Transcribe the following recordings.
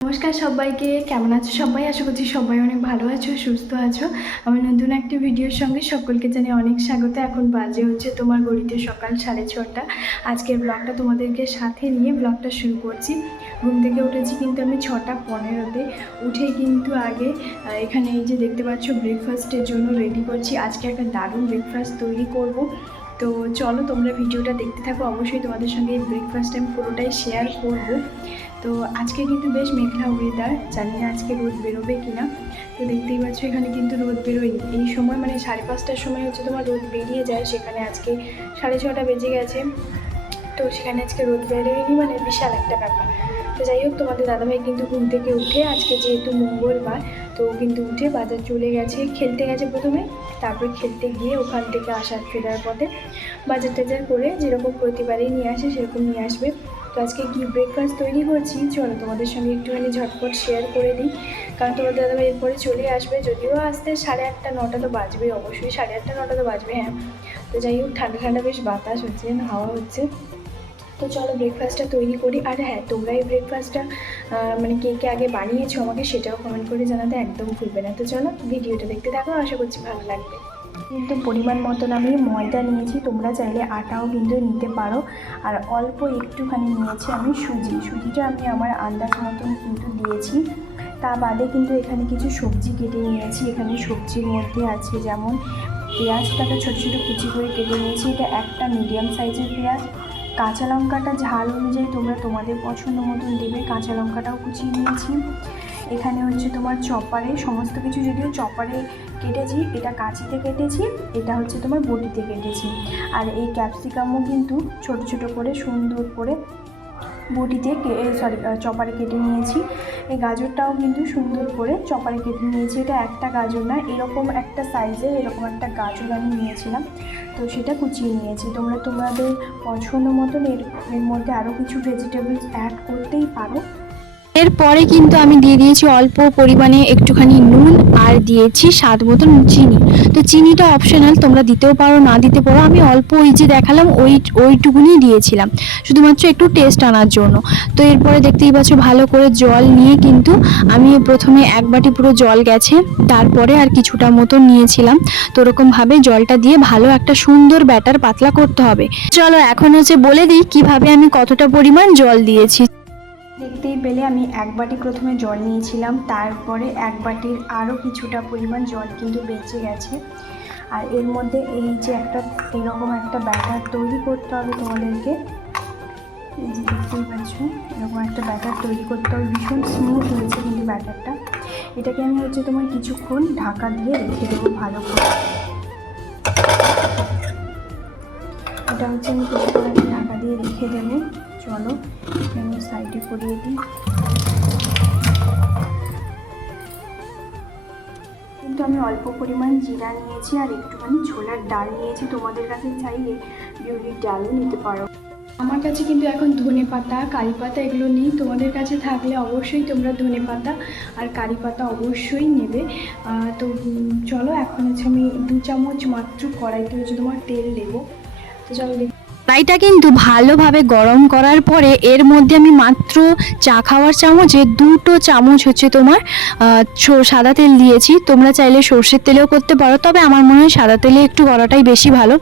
নমস্কার সবাইকে, কেমন আছো সবাই? আশা করছি সবাই অনেক ভালো আছো, সুস্থ আছো। আমার নতুন একটি ভিডিওর সঙ্গে সকলকে জানিয়ে অনেক স্বাগত। এখন বাজে হচ্ছে তোমার ঘড়িতে সকাল 6:30। আজকের ব্লগটা তোমাদেরকে সাথে নিয়ে ব্লগটা শুরু করছি। ঘুম থেকে উঠেছি কিন্তু আমি 6:15-তে। উঠে কিন্তু আগে এখানে এই যে দেখতে পাচ্ছ ব্রেকফাস্টের জন্য রেডি করছি। আজকে একটা দারুণ ব্রেকফাস্ট তৈরি করব। তো চলো তোমরা ভিডিওটা দেখতে থাকো। অবশ্যই তোমাদের সঙ্গে এই ব্রেকফাস্ট আমি পুরোটাই শেয়ার করব। তো আজকে কিন্তু বেশ মেঘলা ওয়েদার, জানি না আজকে রোদ বেরোবে কিনা। তো দেখতেই পাচ্ছ এখানে কিন্তু রোদ বেরোয়নি এই সময়, মানে 5:30টার সময় হচ্ছে তোমার রোদ বেরিয়ে যায়। সেখানে আজকে 6:30 বেজে গেছে, তো সেখানে আজকে রোদ বেরোয়নি, মানে বিশাল একটা ব্যাপার। তো যাই হোক, তোমাদের দাদাভাই কিন্তু ঘুম থেকে উঠে, আজকে যেহেতু মঙ্গলবার, তো কিন্তু উঠে বাজার চলে গেছে। খেলতে গেছে প্রথমে, তারপরে খেলতে গিয়ে ওখান থেকে ফেরার পথে বাজার টাজার করে যেরকম প্রতিবারই নিয়ে আসে সেরকম নিয়ে আসবে। তো আজকে কি ব্রেকফাস্ট তৈরি করছি চলো তোমাদের সঙ্গে একটুখানি ঝটপট শেয়ার করে দিই, কারণ তোমাদের দাদাভাই এরপরে চলে আসবে। যদিও আসতে 8:30-9টা তো বাজবে, অবশ্যই 8:30-9টা তো বাজবে। হ্যাঁ, তো যাই হোক, ঠান্ডা ঠান্ডা বেশ বাতাস হচ্ছে, হাওয়া হচ্ছে। তো চলো ব্রেকফাস্টটা তৈরি করি। আর হ্যাঁ, তোমরা এই ব্রেকফাস্টটা মানে কে কে আগে বানিয়েছো আমাকে সেটাও কমেন্ট করে জানাতে একদম ভুলবে না। তো চলো ভিডিওটা দেখতে থাকো, আশা করছি ভালো লাগবে। কিন্তু পরিমাণ মতন আমি ময়দা নিয়েছি, তোমরা চাইলে আটাও কিন্তু নিতে পারো। আর অল্প একটুখানি নিয়েছি আমি সুজিটা আমি আমার আন্দাজ মতন কিন্তু দিয়েছি। তা বাদে কিন্তু এখানে কিছু সবজি কেটে নিয়েছি। এখানে সবজির মধ্যে আছে যেমন পেঁয়াজটাকে ছোটো ছোটো কুচি করে কেটে নিয়েছি, এটা একটা মিডিয়াম সাইজের পেঁয়াজ। কাঁচা লঙ্কাটা ঝাল অনুযায়ী তোমরা তোমাদের পছন্দ মতন দেবে, কাঁচা লঙ্কাটাও কুচিয়ে নিয়েছি। এখানে হচ্ছে তোমার চপারে সমস্ত কিছু, যদিও চপারে কেটেছি, এটা কাঁচিতে কেটেছি, এটা হচ্ছে তোমার বটিতে কেটেছি। আর এই ক্যাপসিকামও কিন্তু ছোট ছোট করে সুন্দর করে বটিতে চপারে কেটে নিয়েছি। এই গাজরটাও কিন্তু সুন্দর করে চপারে কেটে নিয়েছি। এটা একটা গাজর না, এরকম একটা সাইজের এরকম একটা গাজর আমি নিয়েছিলাম, তো সেটা কুচিয়ে নিয়েছি। তোমরা তোমাদের পছন্দ মতন এর মধ্যে আরও কিছু ভেজিটেবলস অ্যাড করতেই পারো। এরপরে কিন্তু আমি দিয়ে দিয়েছি অল্প পরিমাণে একটুখানি নুন, আর দিয়েছি স্বাদ মতন চিনি। তো চিনিটা অপশনাল, তোমরা দিতেও পারো না দিতে পারো। আমি অল্প ওই যে দেখালাম ওইটুকুনি দিয়েছিলাম, শুধুমাত্র একটু টেস্ট আনার জন্য। তো এরপরে দেখতেই পাচ্ছ ভালো করে জল নিয়ে কিন্তু আমি প্রথমে 1 বাটি পুরো জল গেছে, তারপরে আর কিছুটা মতন নিয়েছিলাম। তো ওরকমভাবে জলটা দিয়ে ভালো একটা সুন্দর ব্যাটার পাতলা করতে হবে। চলো এখন হচ্ছে বলে দিই কিভাবে আমি কতটা পরিমাণ জল দিয়েছি। দেখতেই পেলে আমি 1 বাটি প্রথমে জল নিয়েছিলাম, তারপরে 1 বাটির আরও কিছুটা পরিমাণ জল কিন্তু বেঁচে গেছে। আর এর মধ্যে এই যে এরকম একটা ব্যাটার তৈরি করতে হবে তোমাদেরকে। এই যে দেখতেই পাচ্ছ এরকম একটা ব্যাটার তৈরি করতে হবে, ভীষণ স্মুথ হয়েছে কিন্তু ব্যাটারটা। এটাকে আমি হচ্ছে তোমার কিছুক্ষণ ঢাকা দিয়ে রেখে দেবো ভালো করে। এটা হচ্ছে আমি কিছুক্ষণ ঢাকা দিয়ে রেখে দেবো। চলো আমি সাইডে করিয়ে দিই। কিন্তু আমি অল্প পরিমাণ জিরা নিয়েছি আর একটুখানি ছোলার ডাল নিয়েছি। তোমাদের কাছে চাইলে বিউলির ডালও নিতে পারো। আমার কাছে কিন্তু এখন ধনেপাতা, কারি পাতা এগুলো নেই। তোমাদের কাছে থাকলে অবশ্যই তোমরা ধনেপাতা আর কারি পাতা অবশ্যই নেবে। তো চলো এখন হচ্ছে আমি 2 চামচ মাত্র কড়াইতে হচ্ছে তোমার তেল দেবো। তো চলো কড়াইটা কিন্তু ভালোভাবে গরম করার পরে এর মধ্যে আমি মাত্র চা খাওয়ার চামচে 2 চামচ হচ্ছে তোমার সাদা তেল দিয়েছি। তোমরা চাইলে সর্ষের তেলেও করতে পারো, তবে আমার মনে হয় সাদা তেলে একটু করাটাই বেশি ভালো।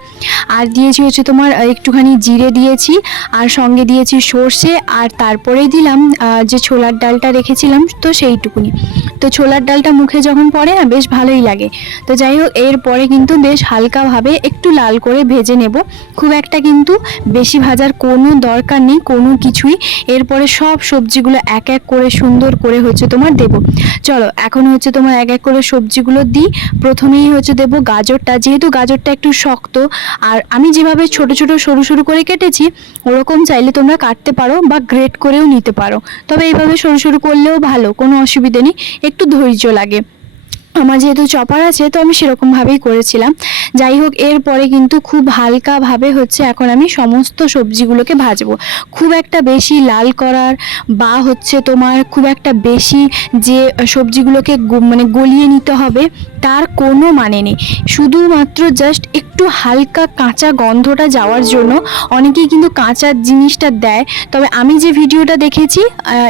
আর দিয়েছি হচ্ছে তোমার একটুখানি জিরে দিয়েছি, আর সঙ্গে দিয়েছি সর্ষে, আর তারপরেই দিলাম যে ছোলার ডালটা রেখেছিলাম, তো সেইটুকুনি। তো ছোলার ডালটা মুখে যখন পড়ে না বেশ ভালোই লাগে। তো যাই হোক, এরপরে কিন্তু বেশ হালকাভাবে একটু লাল করে ভেজে নেব, খুব একটা কিন্তু বেশি ভাজার কোনো দরকার নেই কোনো কিছুই। এরপরে সব সবজিগুলো এক এক করে সুন্দর করে হচ্ছে তোমার দেব। চলো এখন হচ্ছে তোমার এক এক করে সবজিগুলো দিই। প্রথমেই হচ্ছে দেব গাজরটা, যেহেতু গাজরটা একটু শক্ত, আর আমি যেভাবে ছোট ছোট সরু সরু করে কেটেছি ওরকম চাইলে তোমরা কাটতে পারো বা গ্রেট করেও নিতে পারো, তবে এইভাবে সরু সরু করলেও ভালো, কোনো অসুবিধে নেই, একটু ধৈর্য লাগে। আমার যেহেতু চপার আছে তো আমি সেরকমভাবেই করেছিলাম। যাই হোক, এরপরে কিন্তু খুব হালকাভাবে হচ্ছে এখন আমি সমস্ত সবজিগুলোকে ভাজবো। খুব একটা বেশি লাল করার বা হচ্ছে তোমার খুব একটা বেশি যে সবজিগুলোকে মানে গলিয়ে নিতে হবে তার কোনো মানে নেই। শুধুমাত্র জাস্ট একটু হালকা কাঁচা গন্ধটা যাওয়ার জন্য অনেকেই কিন্তু কাঁচা জিনিসটা দেয়। তবে আমি যে ভিডিওটা দেখেছি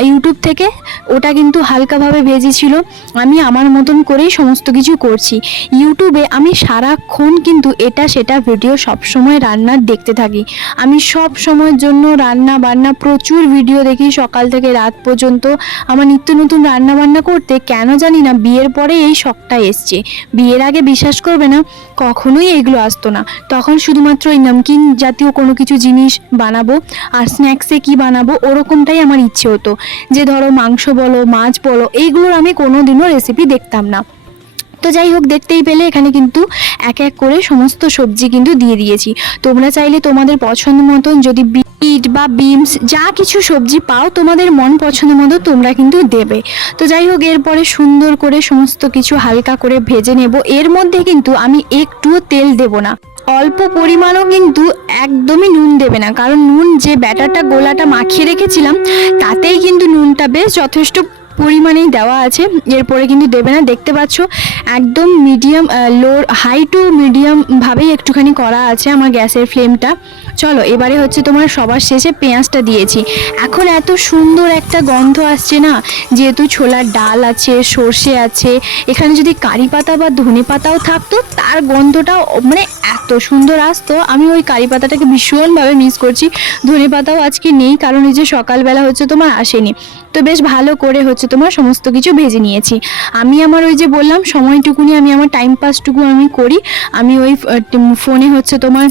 ইউটিউব থেকে, ওটা কিন্তু হালকাভাবে ভেজেছিল। আমি আমার মতন করেই সমস্ত কিছু করছি। ইউটিউবে আমি সারাক্ষণ কিন্তু এটা সেটা ভিডিও সবসময় রান্নার দেখতে থাকি। আমি সব সময়ের জন্য রান্না বান্না প্রচুর ভিডিও দেখি, সকাল থেকে রাত পর্যন্ত। আমার নিত্য নতুন রান্না বান্না করতে কেন জানি না বিয়ের পরে এই শখটা এসছে। বিয়ের আগে বিশ্বাস করবে না, কখনোই এগুলো আসতো না। তখন শুধুমাত্র ওই নমকিন জাতীয় কোনো কিছু জিনিস বানাবো আর স্ন্যাক্সে কি বানাবো ওরকমটাই আমার ইচ্ছে হতো। যে ধরো মাংস বলো, মাছ বলো, এইগুলোর আমি কোনোদিনও রেসিপি দেখতাম না। তো যাই হোক, দেখতেই পেলে এখানে কিন্তু এক এক করে সমস্ত সবজি কিন্তু দিয়ে দিয়েছি। তোমরা চাইলে তোমাদের পছন্দ মতন যদি বিট বা বিনস যা কিছু সবজি পাও তোমাদের মন পছন্দ মতো তোমরা কিন্তু দেবে। তো যাই হোক, এরপরে সুন্দর করে সমস্ত কিছু হালকা করে ভেজে নেব। এর মধ্যে কিন্তু আমি একটুও তেল দেব না, অল্প পরিমাণও কিন্তু একদমই নুন দেবে না, কারণ নুন যে ব্যাটারটা গোলাটা মাখিয়ে রেখেছিলাম তাতেই কিন্তু নুনটা বেশ যথেষ্ট পরিমাণেই দেওয়া আছে। এরপরে কিন্তু দেবে না। দেখতে পাচ্ছ একদম মিডিয়াম হাই টু মিডিয়াম ভাবেই একটুখানি করা আছে আমার গ্যাসের ফ্লেমটা। চলো এবারে হচ্ছে তোমার সবার শেষে পেঁয়াজটা দিয়েছি। এখন এত সুন্দর একটা গন্ধ আসছে না, যেহেতু ছোলার ডাল আছে, সর্ষে আছে, এখানে যদি কারি পাতা বা ধনে পাতাও থাকতো তার গন্ধটাও মানে এত সুন্দর আসতো। আমি ওই কারি পাতাটাকে ভীষণভাবে মিস করছি। ধনে পাতাও আজকে নেই, কারণ এই যে সকালবেলা হচ্ছে তোমার আসেনি। তো বেশ ভালো করে হচ্ছে তোমার সমস্ত কিছু ভেজে নিয়েছি। আমি আমার ওই যে বললাম সময়টুকুনি আমি আমার টাইম পাসটুকু আমি করি। আমি ওই ফোনে হচ্ছে তোমার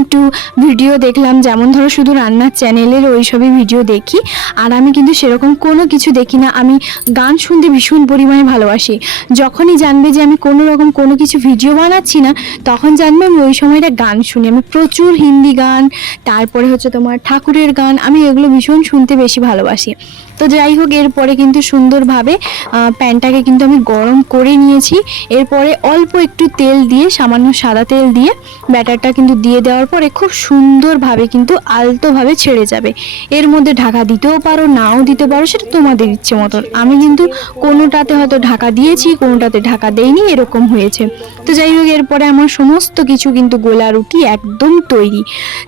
একটু ভিডিও দেখলাম, যেমন ধরো শুধু রান্নার চ্যানেলের ওই সবই ভিডিও দেখি। আর আমি কিন্তু সেরকম কোনো কিছু দেখি না। আমি গান শুনতে ভীষণ পরিমাণে ভালোবাসি। যখনই জানবে যে আমি কোনো রকম কোনো কিছু ভিডিও বানাচ্ছি না, তখন জানবে আমি ওই সময়টা গান শুনি। আমি প্রচুর হিন্দি গান, তারপরে হচ্ছে তোমার ঠাকুরের গান, আমি এগুলো ভীষণ শুনতে বেশি ভালোবাসি। তো যাই হোক, এরপরে কিন্তু সুন্দরভাবে প্যানটাকে কিন্তু আমি গরম করে নিয়েছি। এরপরে অল্প একটু তেল দিয়ে, সামান্য সাদা তেল দিয়ে ব্যাটারটা কিন্তু দিয়ে দেওয়ার পরে খুব সুন্দরভাবে কিন্তু আলতোভাবে ছেড়ে যাবে। এর মধ্যে ঢাকা দিতেও পারো, নাও দিতে পারো, সেটা তোমাদের ইচ্ছে মতন। আমি কিন্তু কোনোটাতে হয়তো ঢাকা দিয়েছি, কোনোটাতে ঢাকা দেইনি, এরকম হয়েছে। তো যাই হোক, এরপরে আমার সমস্ত কিছু কিন্তু গোলা রুটি একদম তৈরি।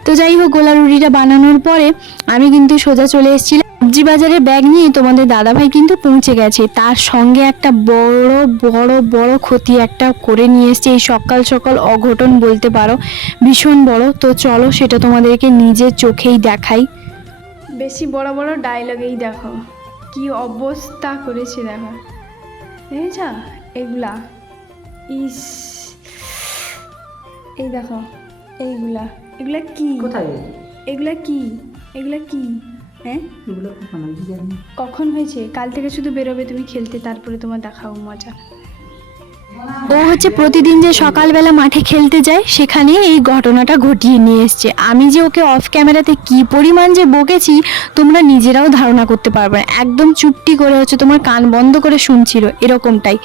তো যাই হোক, গোলা রুটিটা বানানোর পরে আমি কিন্তু সোজা চলে এসেছিলাম সবজি বাজারে। ব্যাগ নিয়ে তোমাদের দাদাভাই কিন্তু পৌঁছে গেছে। তার সঙ্গে একটা বড় বড় বড় ক্ষতি একটা করে নিয়ে এসছে। এই সকাল সকাল অঘটন বলতে পারো, ভীষণ বড়। তো চলো সেটা তোমাদেরকে নিজের চোখেই দেখাই। বেশি বড় বড় ডায়লগেই দেখো কি অবস্থা করেছে। দেখো দেখেছ এগুলা, ইস, এই দেখো এইগুলা, এগুলা কি, কোথায় এগুলা কি, এগুলা কি, হ্যাঁ এগুলো কখন আমি জানি কখন হয়েছে? কাল থেকে শুধু বেরোবে তুমি খেলতে, তারপরে তোমার দেখাও মজা। ও হচ্ছে প্রতিদিন যে সকালবেলা মাঠে খেলতে যায়, সেখানে এই ঘটনাটা ঘটিয়ে নিয়ে এসছে। আমি যে ওকে অফ ক্যামেরাতে কি পরিমাণ যে বকেছি তোমরা নিজেরাও ধারণা করতে পারবে না। একদম চুপটি করে হচ্ছে তোমার কান বন্ধ করে শুনছিল, এরকমটাই।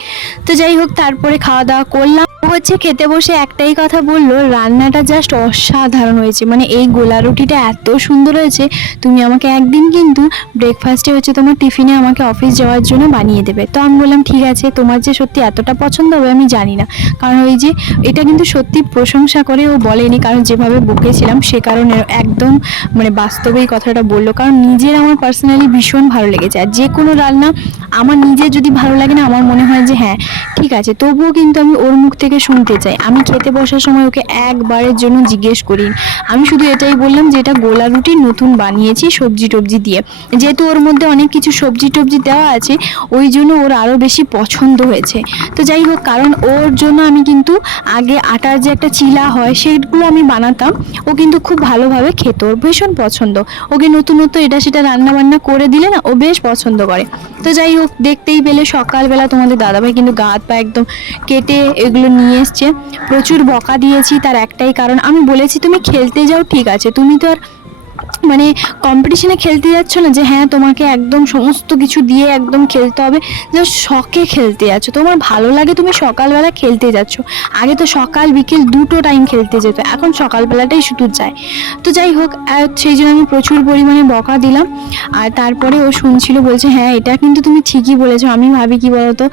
তো যাই হোক, তারপরে খাওয়া দাওয়া করলাম। ও হচ্ছে খেতে বসে একটাই কথা বললো, রান্নাটা জাস্ট অসাধারণ হয়েছে, মানে এই গোলা রুটিটা এত সুন্দর হয়েছে, তুমি আমাকে একদিন কিন্তু ব্রেকফাস্টে হচ্ছে তোমার টিফিনে আমাকে অফিস যাওয়ার জন্য বানিয়ে দেবে। তো আমি বললাম ঠিক আছে, তোমার যে সত্যি এতটা পছন্দ হবে আমি জানি না, কারণ ওই যে এটা কিন্তু সত্যি প্রশংসা করে ও বলেনি, কারণ যেভাবে বকেছিলাম সে কারণে একদম মানে বাস্তবেই কথাটা বললো। কারণ নিজের আমার পার্সোনালি ভীষণ ভালো লেগেছে, আর যে কোনো রান্না আমার নিজের যদি ভালো লাগে না, আমার মনে হয় যে হ্যাঁ ঠিক আছে, তবুও কিন্তু আমি ওর মুখ থেকে শুনতে চাই। আমি খেতে বসার সময় ওকে একবারের জন্য জিজ্ঞেস করি, আমি শুধু এটাই বললাম যে এটা গোলা রুটি নতুন বানিয়েছি সবজি টবজি দিয়ে। যেহেতু ওর মধ্যে অনেক কিছু সবজি টবজি দেওয়া আছে, ওই জন্য ওর আরও বেশি পছন্দ হয়েছে। তো যাই হোক, কারণ ওর জন্য আমি কিন্তু আগে আটার যে একটা চিলা হয় সেগুলো আমি বানাতাম, ও কিন্তু খুব ভালোভাবে খেত, ওর ভীষণ পছন্দ। ওকে নতুন নতুন এটা সেটা রান্না বান্না করে দিলে না ও বেশ পছন্দ করে। তো যাই হোক, দেখতেই পেলে সকালবেলা তোমাদের দাদাভাই কিন্তু গা হাত পা একদম কেটে এগুলো নিয়ে এসছে। প্রচুর বকা দিয়েছি, তার একটাই কারণ, আমি বলেছি তুমি খেলতে যাও ঠিক আছে, তুমি তো আর মানে কম্পিটিশনে খেলতে যাচ্ছ না যে হ্যাঁ তোমাকে একদম সমস্ত কিছু দিয়ে একদম খেলতে হবে, জাস্ট শখে খেলতে যাচ্ছ, তোমার ভালো লাগে তুমি সকালবেলা খেলতে যাচ্ছ। আগে তো সকাল বিকেল দুটো টাইম খেলতে যেত, এখন সকালবেলাটাই শুধু যায়। তো যাই হোক, সেই জন্য আমি প্রচুর পরিমাণে বকা দিলাম। আর তারপরে ও শুনছিল, বলছে হ্যাঁ এটা কিন্তু তুমি ঠিকই বলেছো। আমি ভাবি কি বলতো,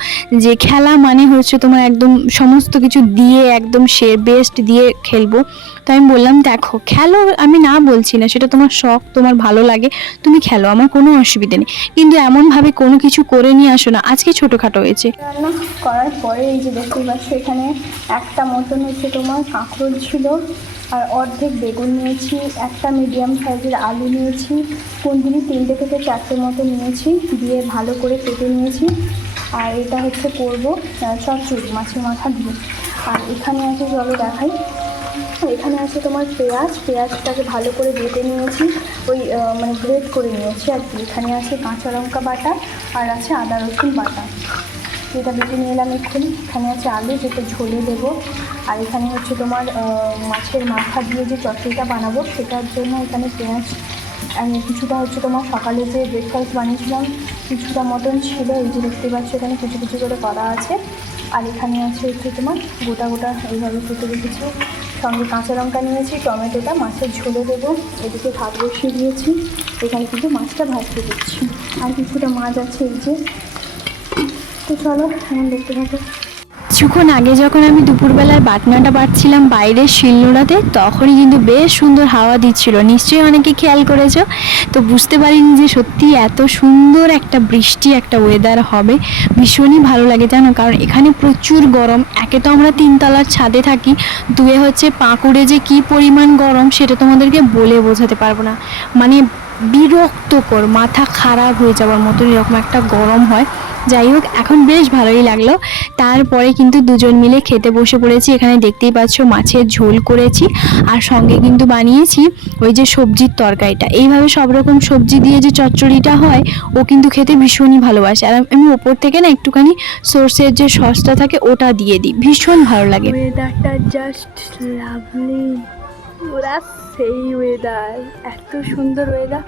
যে খেলা মানে হচ্ছে তোমার একদম সমস্ত কিছু দিয়ে একদম বেস্ট দিয়ে খেলবো। তো আমি বললাম দেখো খেলো, আমি না বলছি না, সেটা তোমার শখ, তোমার ভালো লাগে, তুমি খেলো, আমার কোনো অসুবিধা নেই, কিন্তু এমনভাবে কোনো কিছু করে নিয়ে আসো না। আজকে ছোটোখাটো হয়েছে। রান্না করার পরে এই যে দেখতেই পাচ্ছ এখানে একটা মতন হচ্ছে তোমার কাঁকরোল ছিল, আর অর্ধেক বেগুন নিয়েছি, একটা মিডিয়াম সাইজের আলু নিয়েছি, কুন্দুরি 3টে থেকে 4টে মতো নিয়েছি, দিয়ে ভালো করে কেটে নিয়েছি। আর এটা হচ্ছে করবো চচ্চড়ি মাছের মাথা দিয়ে। আর এখানে আছে, চলো দেখাই, এখানে আছে তোমার পেঁয়াজটাকে ভালো করে বেটে নিয়েছি, ওই মানে গ্রেট করে নিয়েছি আর কি। এখানে আছে কাঁচা লঙ্কা বাটা, আর আছে আদা রসুন বাটা, এটা বেটে নিয়ে এলাম এক্ষুনি। এখানে আছে আলু, যেটা ঝোলে দেবো। আর এখানে হচ্ছে তোমার মাছের মাথা দিয়ে যে চচ্চড়িটা বানাবো সেটার জন্য এখানে পেঁয়াজ, কিছুটা হচ্ছে তোমার সকালে যে ব্রেকফাস্ট বানিয়েছিলাম কিছুটা মতন ছিল, এই যে দেখতে পাচ্ছ এখানে কিছু কিছু করে করা আছে। আর এখানে আছে হচ্ছে তোমার গোটা গোটা এইভাবে কেটে রেখেছি, সঙ্গে কাঁচা লঙ্কা নিয়েছি, টমেটোটা মাছের ঝোলে দেবো। এদিকে ভাত বসিয়ে দিয়েছি, এখানে কিন্তু মাছটা ভাজতে দিচ্ছি, আর কিছুটা মাছ আছে এই যে। তো চলো এখন দেখতে থাকো। কিছুক্ষণ আগে যখন আমি দুপুরবেলার বাটনাটা বাটছিলাম বাইরের শিলনোড়াতে, তখনই কিন্তু বেশ সুন্দর হাওয়া দিচ্ছিল, নিশ্চয়ই অনেকে খেয়াল করেছো। তো বুঝতে পারিনি যে সত্যি এত সুন্দর একটা বৃষ্টি, একটা ওয়েদার হবে, ভীষণই ভালো লাগে জানো। কারণ এখানে প্রচুর গরম, একে তো আমরা 3তলার ছাদে থাকি, দুয়ে হচ্ছে পাঁকুড়ে যে কি পরিমাণ গরম সেটা তোমাদেরকে বলে বোঝাতে পারবো না। মানে বিরক্তকর, মাথা খারাপ হয়ে যাওয়ার মতো এরকম একটা গরম হয়। যাই হোক, এখন বেশ ভালোই লাগলো। তারপরে কিন্তু দুজন মিলে খেতে বসে পড়েছি। এখানে দেখতেই পাচ্ছ মাছের ঝোল করেছি, আর সঙ্গে কিন্তু বানিয়েছি ওই যে সবজির তরকারিটা। এইভাবে সব রকম সবজি দিয়ে যে চচ্চড়িটা হয়, ও কিন্তু খেতে ভীষণই ভালোবাসে। আর আমি ওপর থেকে না একটুখানি সর্ষের যে সসটা থাকে ওটা দিয়ে দিই, ভীষণ ভালো লাগে। ওয়েদারটা জাস্ট লাভলি, পুরা সেই ওয়েদার, এত সুন্দর ওয়েদার।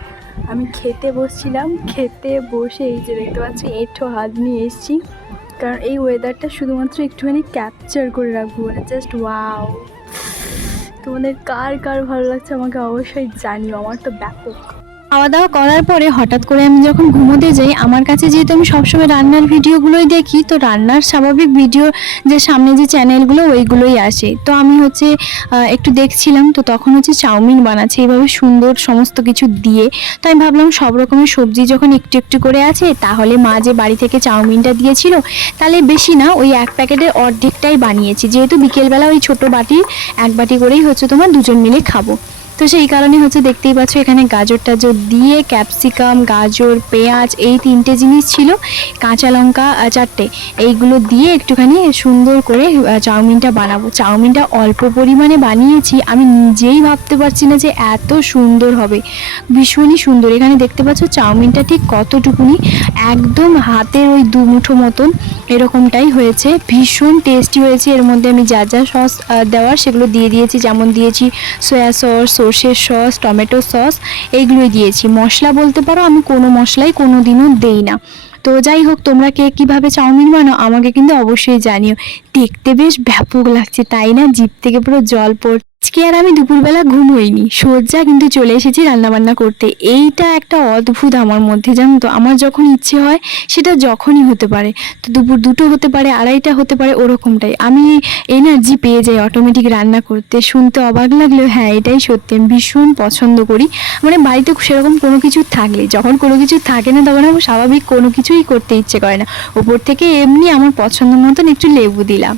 আমি খেতে বসছিলাম, খেতে বসে এই যে দেখতে পাচ্ছি এঁঠো হাত নিয়ে এসেছি, কারণ এই ওয়েদারটা শুধুমাত্র একটুখানি ক্যাপচার করে রাখবো, মানে জাস্ট ওয়াও। তোমাদের কার কার ভালো লাগছে আমাকে অবশ্যই জানিও, আমার তো ব্যাপক। খাওয়া দাওয়া করার পরে হঠাৎ করে আমি যখন ঘুমোতে যাই, আমার কাছে যেহেতু আমি সবসময় রান্নার ভিডিওগুলোই দেখি, তো রান্নার স্বাভাবিক ভিডিও যে সামনে যে চ্যানেলগুলো ওইগুলোই আসে। তো আমি হচ্ছে একটু দেখছিলাম, তো তখন হচ্ছে চাউমিন বানাচ্ছে এইভাবে সুন্দর সমস্ত কিছু দিয়ে। তো আমি ভাবলাম সব রকমের সবজি যখন একটু একটু করে আছে, তাহলে মা যে বাড়ি থেকে চাউমিনটা দিয়েছিল, তাহলে বেশি না, ওই 1 প্যাকেটের অর্ধেকটাই বানিয়েছি, যেহেতু বিকেলবেলা ওই ছোটো বাটি 1 বাটি করেই হচ্ছে তোমার দুজন মিলে খাবো। তো সেই কারণে হচ্ছে দেখতেই পাচ্ছ এখানে গাজর টাজর দিয়ে, ক্যাপসিকাম, গাজর, পেঁয়াজ এই 3টে জিনিস ছিল, কাঁচা লঙ্কা 4টে, এইগুলো দিয়ে একটুখানি সুন্দর করে চাউমিনটা বানাবো। চাউমিনটা অল্প পরিমাণে বানিয়েছি, আমি নিজেই ভাবতে পারছি না যে এত সুন্দর হবে, ভীষণই সুন্দর। এখানে দেখতে পাচ্ছ চাউমিনটা ঠিক কতটুকুনি, একদম হাতের ওই 2 মুঠো মতন এরকমটাই হয়েছে, ভীষণ টেস্টি হয়েছে। এর মধ্যে আমি যা যা সস দেওয়ার সেগুলো দিয়ে দিয়েছি, যেমন দিয়েছি সয়া সস, সর্ষের সস, টমেটো সস, এইগুলোই দিয়েছি। মশলা বলতে পারো আমি কোনো মশলাই কোনো দিনও দেই না। তো যাই হোক, তোমরা কে কীভাবে চাউমিন বানাও আমাকে কিন্তু অবশ্যই জানিও। দেখতে বেশ ব্যাপক লাগছে তাই না, জিভ থেকে পুরো জল পড়ছে। আজকে আর আমি দুপুরবেলা ঘুমোইনি, সোজা কিন্তু চলে এসেছি রান্নাবান্না করতে। এইটা একটা অদ্ভুত আমার মধ্যে, জানো তো, আমার যখন ইচ্ছে হয় সেটা যখনই হতে পারে, তো দুপুর 2টো হতে পারে, 2:30টা হতে পারে, ওরকমটাই আমি এনার্জি পেয়ে যাই অটোমেটিক রান্না করতে। শুনতে অবাক লাগলেও হ্যাঁ এটাই সত্যি, আমি ভীষণ পছন্দ করি। মানে বাড়িতে সেরকম কোনো কিছু থাকলে, যখন কোনো কিছু থাকে না তখন আমার স্বাভাবিক কোনো কিছুই করতে ইচ্ছে করে না, ওপর থেকে এমনি আমার পছন্দ মতন একটু লেবু দিলাম।